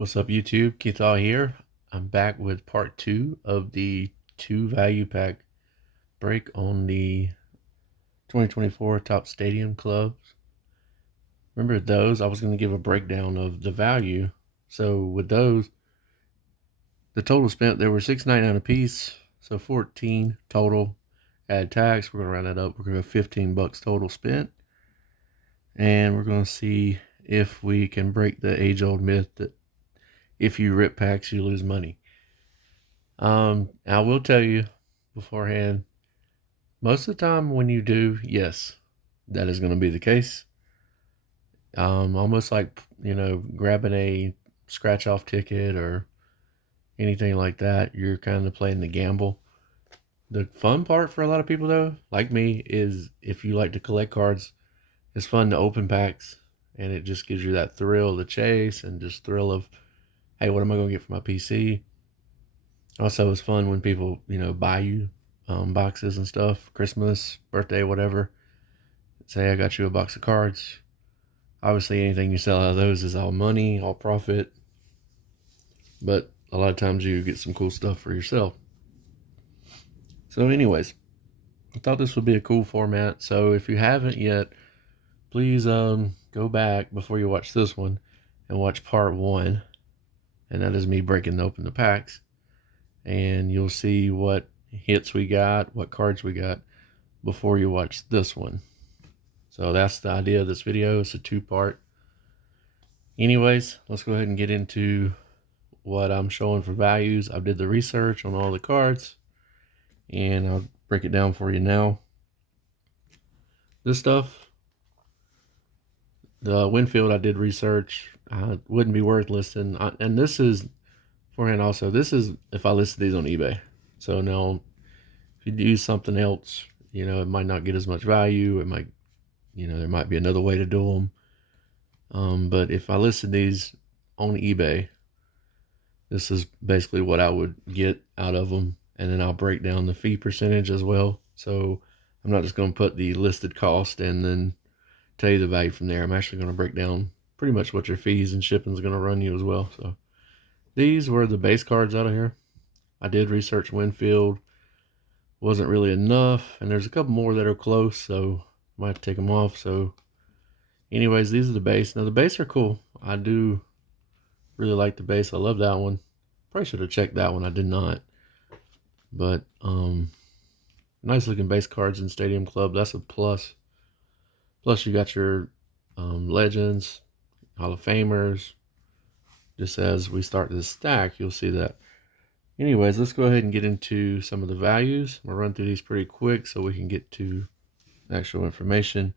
What's up, YouTube? Keith All here. I'm back with part 2 of the 2 value pack break on the 2024 Top Stadium clubs. Remember those? I was going to give a breakdown of the value. So with those, the total spent, there were $6.99 a piece, so 14 total. Add tax, we're going to round that up. We're going to go 15 bucks total spent. And we're going to see if we can break the age-old myth that if you rip packs, you lose money. I will tell you beforehand, most of the time when you do, yes, that is going to be the case. Almost like, grabbing a scratch off ticket or anything like that. You're kind of playing the gamble. The fun part for a lot of people, though, like me, is if you like to collect cards, it's fun to open packs, and it just gives you that thrill of the chase and just thrill of, hey, what am I going to get for my PC? Also, it's fun when people, buy you boxes and stuff, Christmas, birthday, whatever. Say, I got you a box of cards. Obviously, anything you sell out of those is all money, all profit. But a lot of times you get some cool stuff for yourself. So anyways, I thought this would be a cool format. So if you haven't yet, please go back before you watch this one and watch part 1. And that is me breaking open the packs. And you'll see what hits we got, what cards we got before you watch this one. So that's the idea of this video. It's a 2-part. Anyways, let's go ahead and get into what I'm showing for values. I did the research on all the cards, and I'll break it down for you now. This stuff, the Winfield, I did research. Wouldn't be worth listing. And this is, forehand also, this is if I listed these on eBay. So now, if you use something else, it might not get as much value. It might, there might be another way to do them. But if I listed these on eBay, this is basically what I would get out of them. And then I'll break down the fee percentage as well. So I'm not just going to put the listed cost and then tell you the value from there. I'm actually going to break down pretty much what your fees and shipping is going to run you as well. So these were the base cards out of here. I did research Winfield. Wasn't really enough. And there's a couple more that are close, so I might have to take them off. So anyways, these are the base. Now the base are cool. I do really like the base. I love that one. Probably should have checked that one. I did not. But nice looking base cards in Stadium Club. That's a plus. Plus you got your legends, Hall of Famers. Just as we start this stack, you'll see that. Anyways, let's go ahead and get into some of the values. I'm going to run through these pretty quick so we can get to actual information.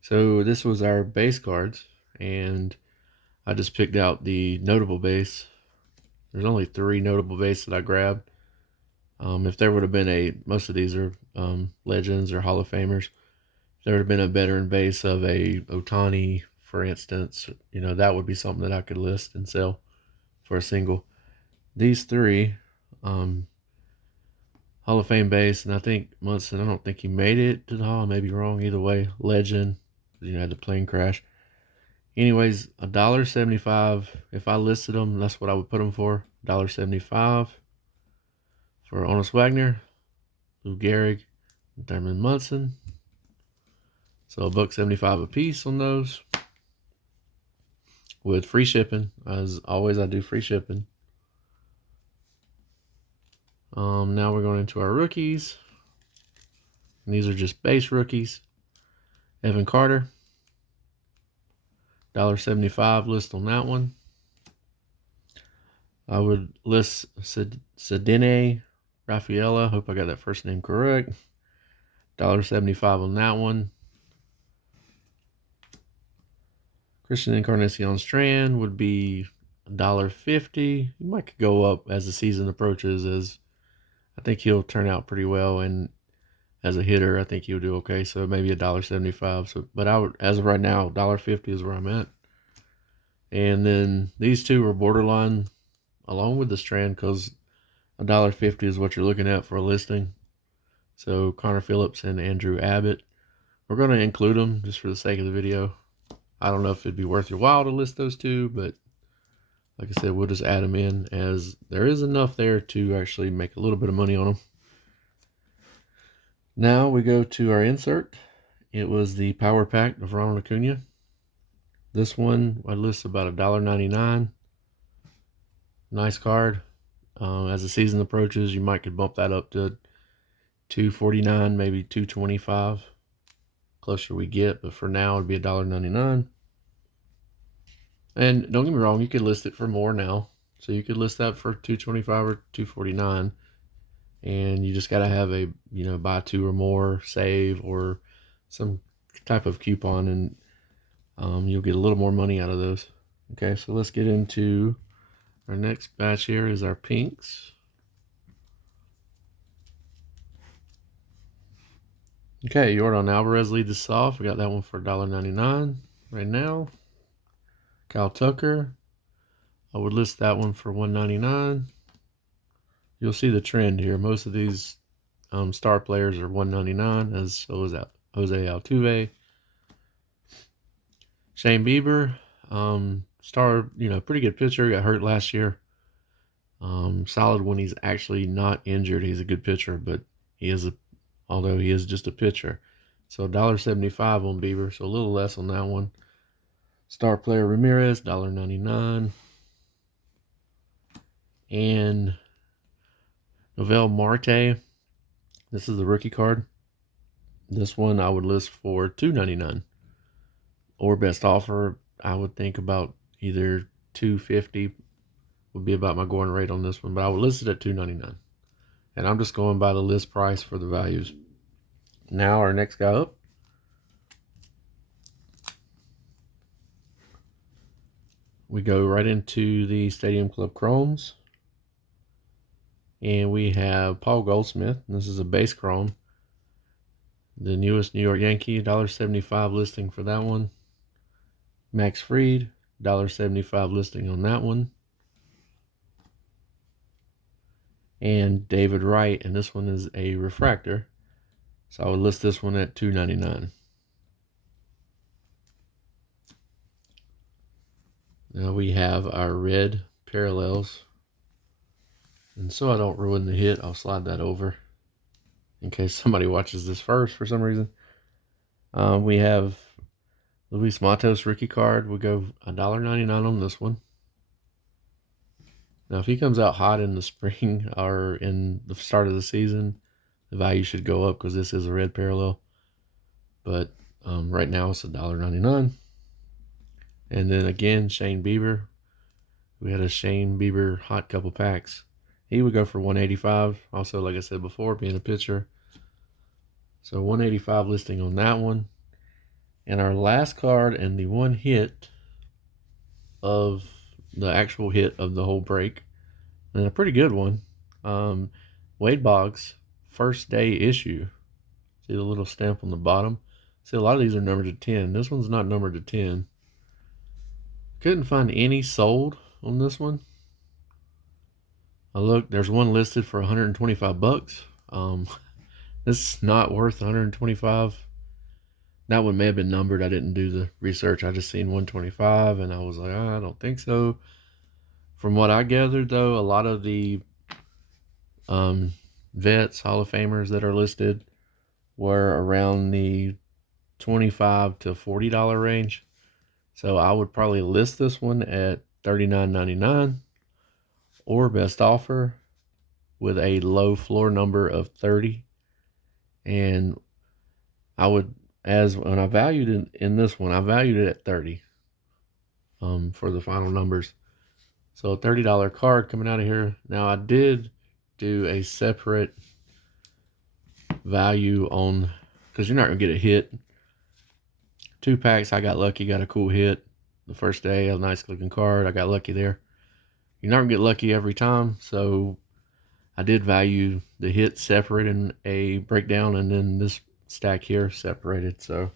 So this was our base cards, and I just picked out the notable base. There's only 3 notable base that I grabbed. If there would have been most of these are legends or Hall of Famers. If there would have been a veteran base of a Ohtani, for instance, that would be something that I could list and sell for a single. These 3, Hall of Fame base, and I think Munson, I don't think he made it to the Hall. I may be wrong. Either way, legend, because had the plane crash. Anyways, $1.75. If I listed them, that's what I would put them for. $1.75 for Honus Wagner, Lou Gehrig, and Thurman Munson. So $1.75 a piece on those, with free shipping. As always, I do free shipping. Now we're going into our rookies. And these are just base rookies. Evan Carter, $1.75 list on that one. I would list Sidenote Rafaela. Hope I got that first name correct. $1.75 on that one. Christian Encarnacion Strand would be $1.50. He might go up as the season approaches, as I think he'll turn out pretty well, and as a hitter, I think he'll do okay. So maybe $1.75. So, but I would, as of right now, $1.50 is where I'm at. And then these 2 are borderline, along with the Strand, because $1.50 is what you're looking at for a listing. So Connor Phillips and Andrew Abbott, we're going to include them just for the sake of the video. I don't know if it'd be worth your while to list those 2, but like I said, we'll just add them in, as there is enough there to actually make a little bit of money on them. Now we go to our insert. It was the Power Pack of Ronald Acuna. This one I list about $1.99. Nice card. As the season approaches, you might could bump that up to $2.49, maybe $2.25. Closer we get, but for now it'd be $1.99. And don't get me wrong, you could list it for more now. So you could list that for $2.25 or $2.49. And you just got to have a, buy two or more, save, or some type of coupon, and you'll get a little more money out of those. Okay, so let's get into our next batch. Here is our pinks. Okay, Yordan Alvarez leads us off. We got that one for $1.99 right now. Kyle Tucker, I would list that one for $1.99. You'll see the trend here. Most of these star players are $1.99, as so is Jose Altuve. Shane Bieber, star, pretty good pitcher. Got hurt last year. Solid when he's actually not injured. He's a good pitcher, but although he is just a pitcher. So $1.75 on Bieber, so a little less on that one. Star player Ramirez, $1.99. And Noel Marte, this is the rookie card. This one I would list for $2.99. Or best offer, I would think about either $2.50 would be about my going rate on this one, but I would list it at $2.99. And I'm just going by the list price for the values. Now our next guy up. We go right into the Stadium Club Chromes. And we have Paul Goldschmidt. This is a base chrome. The newest New York Yankee, $1.75 listing for that one. Max Fried, $1.75 listing on that one. And David Wright, and this one is a refractor. So I would list this one at $2.99. Now we have our red parallels. And so I don't ruin the hit, I'll slide that over in case somebody watches this first for some reason. We have Luis Matos rookie card. We'll go $1.99 on this one. Now, if he comes out hot in the spring or in the start of the season, the value should go up because this is a red parallel. But right now it's $1.99. And then again, Shane Bieber. We had a Shane Bieber hot couple packs. He would go for $1.85. Also, like I said before, being a pitcher. So $1.85 listing on that one. And our last card and the one hit of the actual hit of the whole break, and a pretty good one. Wade Boggs, first day issue. See the little stamp on the bottom? See, a lot of these are numbered to 10. This one's not numbered to 10. Couldn't find any sold on this one. Look, there's one listed for $125. This is not worth $125. That one may have been numbered. I didn't do the research. I just seen 125, and I was like, I don't think so. From what I gathered, though, a lot of the vets, Hall of Famers that are listed were around the $25 to $40 range. So I would probably list this one at $39.99 or best offer with a low floor number of 30. And I would, when I valued it in this one, I valued it at 30 for the final numbers. So a $30 card coming out of here. Now I did do a separate value on, because you're not going to get a hit. 2 packs, I got lucky, got a cool hit the first day, a nice looking card. I got lucky there. You're not going to get lucky every time, so I did value the hit separate in a breakdown, and then this stack here separated. So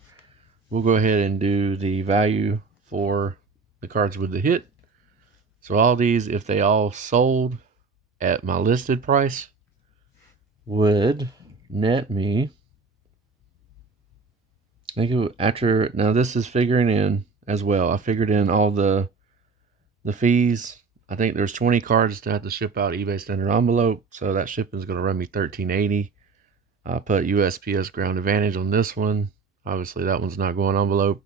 we'll go ahead and do the value for the cards with the hit. So all these, if they all sold at my listed price, would net me, I think now this is figuring in as well. I figured in all the fees I think there's 20 cards to have to ship out eBay standard envelope, so that shipping is going to run me $13.80. I put USPS Ground Advantage on this one. Obviously, that one's not going envelope,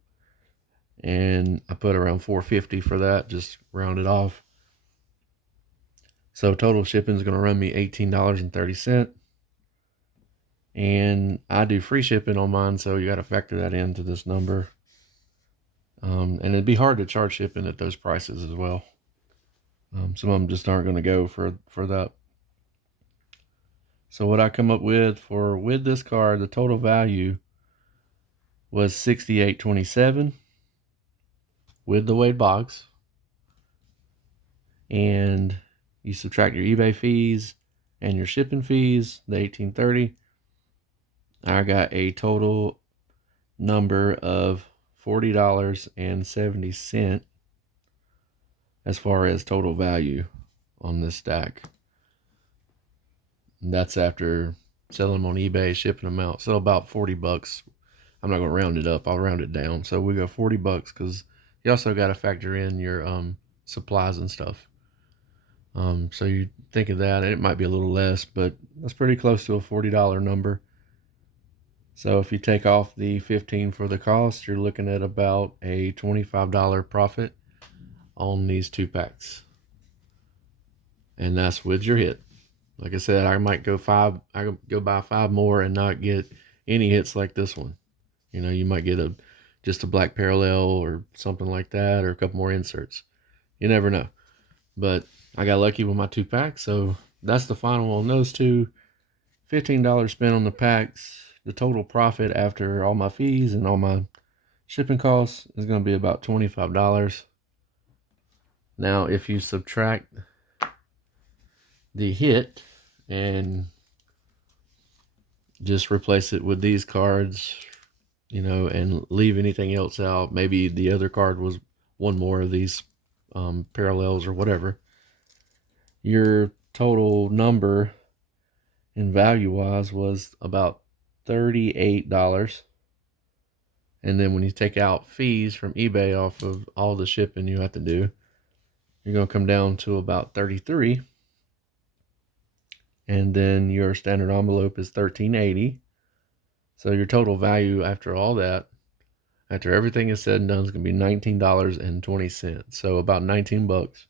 and I put around $4.50 for that, just round it off. So total shipping is going to run me $18.30. And I do free shipping on mine, so you got to factor that into this number. And it'd be hard to charge shipping at those prices as well. Some of them just aren't going to go for that. So what I come up with with this card, the total value was $68.27 with the weighed box. And you subtract your eBay fees and your shipping fees, the $18.30. I got a total number of $40.70 as far as total value on this stack. And that's after selling them on eBay, shipping them out. So about $40. I'm not going to round it up. I'll round it down. So we go $40 because you also got to factor in your supplies and stuff. So you think of that, and it might be a little less, but that's pretty close to a $40 number. So if you take off the 15 for the cost, you're looking at about a $25 profit on these 2 packs. And that's with your hit. Like I said, I might go buy 5 more and not get any hits like this one. You know, you might get just a black parallel or something like that, or a couple more inserts. You never know. But I got lucky with my 2 packs, so that's the final on those two. $15 spent on the packs. The total profit after all my fees and all my shipping costs is going to be about $25. Now, if you subtract the hit and just replace it with these cards, you know, and leave anything else out, maybe the other card was one more of these parallels or whatever, your total number in value wise was about $38. And then when you take out fees from eBay off of all the shipping you have to do, you're going to come down to about $33. And then your standard envelope is $13.80. So your total value after all that, after everything is said and done, is going to be $19.20. So about $19.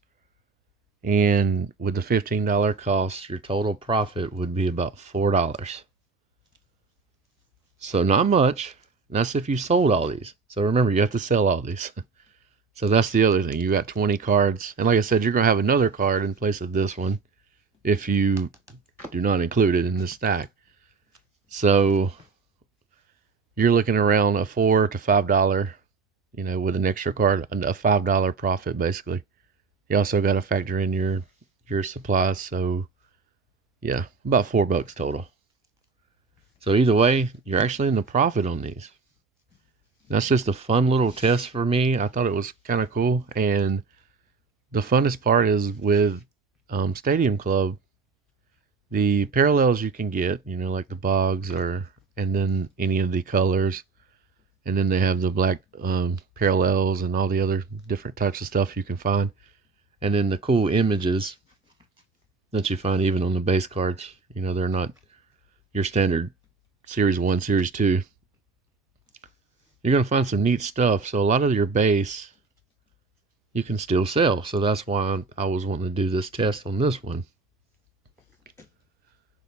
And with the $15 cost, your total profit would be about $4. So not much. That's if you sold all these. So remember, you have to sell all these. So that's the other thing. You got 20 cards. And like I said, you're going to have another card in place of this one if you do not include it in this stack. So you're looking around a $4 to $5, you know, with an extra card, a $5 profit basically. You also got to factor in your supplies. So yeah, about $4 total. So either way, you're actually in the profit on these. That's just a fun little test for me. I thought it was kind of cool. And the funnest part is with Stadium Club, the parallels you can get, you know, like the bogs and then any of the colors. And then they have the black parallels and all the other different types of stuff you can find. And then the cool images that you find even on the base cards. You know, they're not your standard Series 1, Series 2. You're going to find some neat stuff. So a lot of your base you can still sell. So that's why I was wanting to do this test on this one.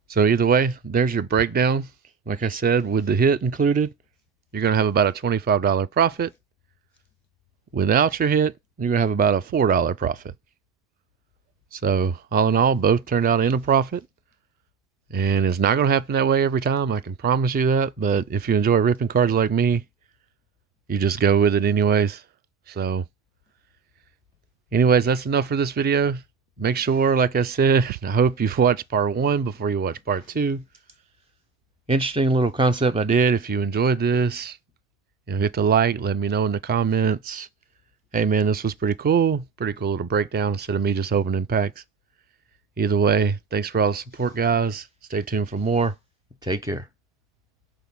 So either way, there's your breakdown. Like I said, with the hit included, you're going to have about a $25 profit. Without your hit, you're going to have about a $4 profit. So all in all, both turned out in a profit. And it's not going to happen that way every time. I can promise you that. But if you enjoy ripping cards like me, you just go with it anyways. So anyways, that's enough for this video. Make sure, like I said, I hope you've watched part 1 before you watch part 2. Interesting little concept I did. If you enjoyed this, you know, hit the like, let me know in the comments. Hey man, this was pretty cool. Pretty cool little breakdown instead of me just opening packs. Either way, thanks for all the support, guys. Stay tuned for more. Take care.